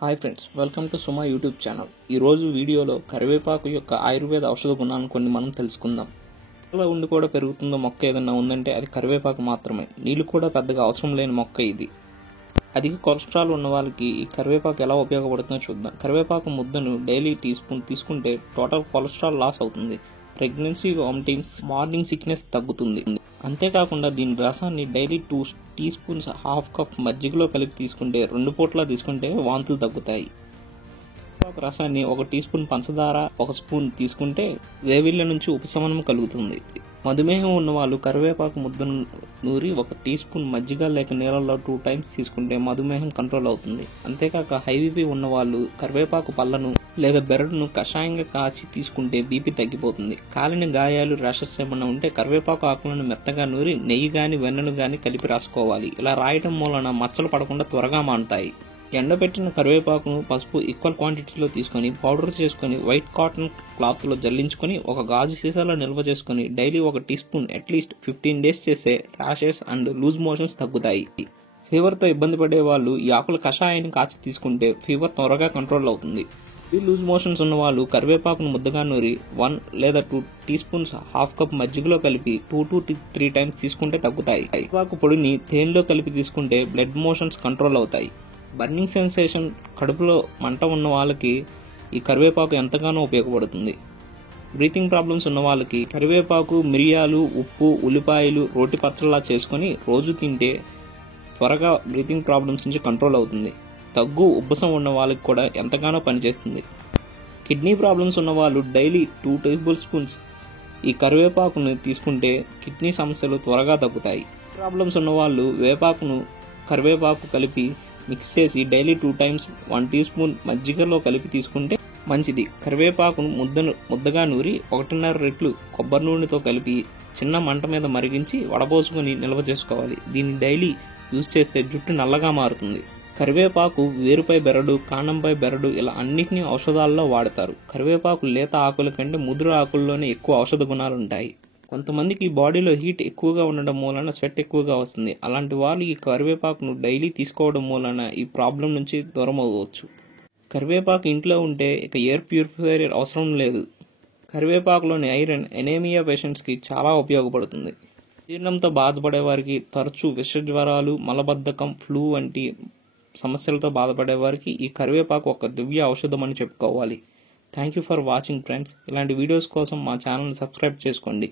Hi friends, welcome to Suma YouTube channel. ఈరోజు వీడియోలో కరివేపాకు యొక్క ఆయుర్వేద ఔషధ గుణాలను కొన్ని మనం తెలుసుకుందాం. ఇలా ఉండి కూడా పెరుగుతున్న మొక్క ఏదైనా ఉందంటే అది కరివేపాకు మాత్రమే. నీళ్లు కూడా పెద్దగా అవసరం లేని మొక్క ఇది. అధిక కొలెస్ట్రాల్ ఉన్న వాళ్ళకి ఈ కరివేపాకు ఎలా ఉపయోగపడుతుందో చూద్దాం. కరివేపాకు ముద్దను డైలీ టీ స్పూన్ తీసుకుంటే టోటల్ కొలెస్ట్రాల్ లాస్ అవుతుంది. ప్రెగ్నెన్సీ, వామిటింగ్స్, మార్నింగ్ సిక్నెస్ తగ్గుతుంది. అంతేకాకుండా దీని రసాన్ని daily 2 teaspoons half cup మజ్జిగలో కలిపి తీసుకుంటే 2 పూట్ల తీసుకుంటే వాంతులు తగ్గుతాయి. రసాన్ని 1 టీ స్పూన్ పంచదార 1 స్పూన్ తీసుకుంటే వేవిళ్ళ నుంచి ఉపశమనం కలుగుతుంది. మధుమేహం ఉన్న వాళ్ళు కరివేపాకు ముద్దను నూరి 1 టీ స్పూన్ మజ్జిగ లేక నీళ్ళలో 2 టైమ్స్ తీసుకుంటే మధుమేహం కంట్రోల్ అవుతుంది. అంతేకాక హై బీపీ ఉన్న వాళ్ళు కరివేపాకు పళ్ళను లేదా బెరడును కషాయంగా కాచి తీసుకుంటే బీపీ తగ్గిపోతుంది. కాలిన గాయాలు, ర్యాషెస్ ఏమన్నా ఉంటే కరివేపాకు ఆకులను మెత్తగా నూరి నెయ్యి గాని వెన్నను గాని కలిపి రాసుకోవాలి. ఇలా రాయటం మూలన మచ్చలు పడకుండా త్వరగా మానుతాయి. ఎండబెట్టిన కరివేపాకును పసుపు ఈక్వల్ క్వాంటిటీలో తీసుకుని పౌడర్ చేసుకుని వైట్ కాటన్ క్లాత్ లో జల్లించుకుని ఒక గాజు సీసాలో నిల్వ చేసుకుని daily 1 teaspoon at least 15 days చేస్తే ర్యాషెస్ అండ్ లూజ్ మోషన్స్ తగ్గుతాయి. ఫీవర్ తో ఇబ్బంది పడే వాళ్ళు ఈ ఆకుల కషాయాన్ని కాచి తీసుకుంటే ఫీవర్ త్వరగా కంట్రోల్ అవుతుంది. ఈ లూజ్ మోషన్స్ ఉన్న వాళ్ళు కరివేపాకును ముద్దగా నూరి 1 లేదా 2 టీ స్పూన్స్ హాఫ్ కప్ మజ్జిగలో కలిపి 2 to 3 టైమ్స్ తీసుకుంటే తగ్గుతాయి. కరివేపాకు పొడిని తేనెలో కలిపి తీసుకుంటే బ్లడ్ మోషన్స్ కంట్రోల్ అవుతాయి. బర్నింగ్ సెన్సేషన్, కడుపులో మంట ఉన్న వాళ్ళకి ఈ కరివేపాకు ఎంతగానో ఉపయోగపడుతుంది. బ్రీతింగ్ ప్రాబ్లమ్స్ ఉన్న వాళ్ళకి కరివేపాకు, మిరియాలు, ఉప్పు, ఉల్లిపాయలు రోటి పచ్చళ్ళలా చేసుకుని రోజు తింటే త్వరగా బ్రీతింగ్ ప్రాబ్లమ్స్ నుంచి కంట్రోల్ అవుతుంది. దగ్గు, ఉబ్బసం ఉన్న వాళ్ళకి కూడా ఎంతగానో పనిచేస్తుంది. కిడ్నీ ప్రాబ్లమ్స్ ఉన్న వాళ్ళు డైలీ 2 టేబుల్ స్పూన్స్ ఈ కరివేపాకును తీసుకుంటే కిడ్నీ సమస్యలు త్వరగా తగ్గుతాయి. ప్రాబ్లమ్స్ ఉన్న వాళ్ళు వేపాకును కరివేపాకు కలిపి మిక్స్ చేసి డైలీ 2 టైమ్స్ 1 టీ స్పూన్ మజ్జిగలో కలిపి తీసుకుంటే మంచిది. కరివేపాకును ముద్దగా నూరి 1.5 రెట్లు కొబ్బరి నూనెతో కలిపి చిన్న మంట మీద మరిగించి వడపోసుకుని నిల్వ చేసుకోవాలి. దీన్ని డైలీ యూజ్ చేస్తే జుట్టు నల్లగా మారుతుంది. కరివేపాకు వేరుపై బెరడు, కాండంపై బెరడు ఇలా అన్నిటినీ ఔషధాల్లో వాడతారు. కరివేపాకు లేత ఆకుల కంటే ముదురు ఆకుల్లోనే ఎక్కువ ఔషధ గుణాలుంటాయి. కొంతమందికి బాడీలో హీట్ ఎక్కువగా ఉండడం మూలన స్వెట్ ఎక్కువగా వస్తుంది. అలాంటి వాళ్ళు ఈ కరివేపాకును డైలీ తీసుకోవడం మూలన ఈ ప్రాబ్లం నుంచి దూరం అవ్వచ్చు. కరివేపాకు ఇంట్లో ఉంటే ఇక ఎయిర్ ప్యూరిఫైయర్ అవసరం లేదు. కరివేపాకులోని ఐరన్ ఎనేమియా పేషెంట్స్ కి చాలా ఉపయోగపడుతుంది. జీర్ణంతో బాధపడే వారికి, తరచూ విష జ్వరాలు, మలబద్ధకం, ఫ్లూ వంటి సమస్యలతో బాధపడే వారికి ఈ కరివేపాకు ఒక దివ్య ఔషధం అని చెప్పుకోవాలి. Thank you for watching friends. ఇలాంటి వీడియోస్ కోసం మా ఛానల్ని సబ్స్క్రైబ్ చేసుకోండి.